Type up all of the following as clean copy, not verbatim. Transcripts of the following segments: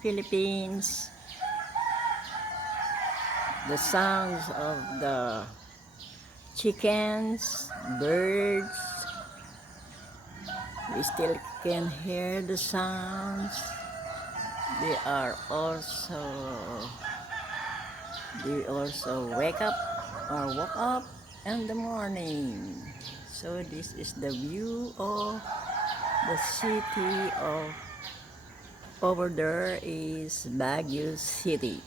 Philippines, the sounds of the chickens, birds, we still can hear the sounds. They are also wake up or woke up in the morning. So this is the view of the city of over there is Baguio City.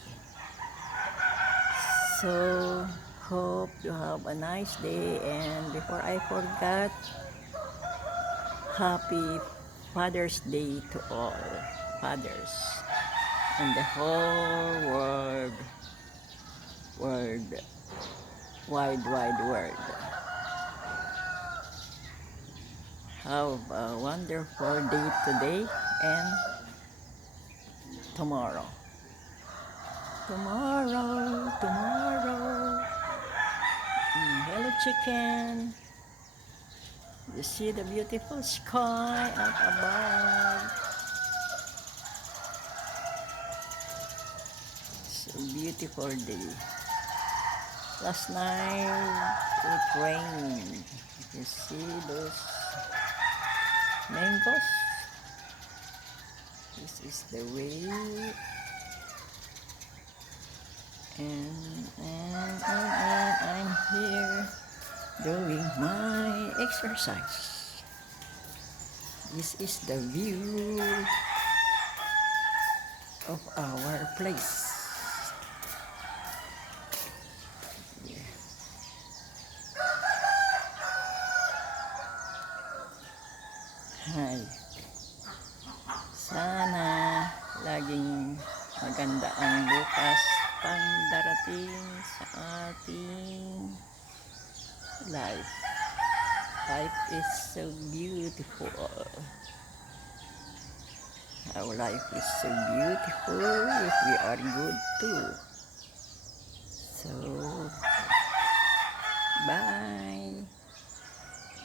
So hope you have a nice day, and before I forget, happy Father's Day to all fathers in the whole wide world. Have a wonderful day today and tomorrow. Tomorrow. Hello chicken. You see the beautiful sky up above. It's a beautiful day. Last night it rained. You see those mangoes? This is the way. And I'm here doing my exercise. This is the view of our place. Yeah. Hi. Sana laging maganda ang bukas pang darating sa ating life. Life is so beautiful. Our life is so beautiful if we are good too.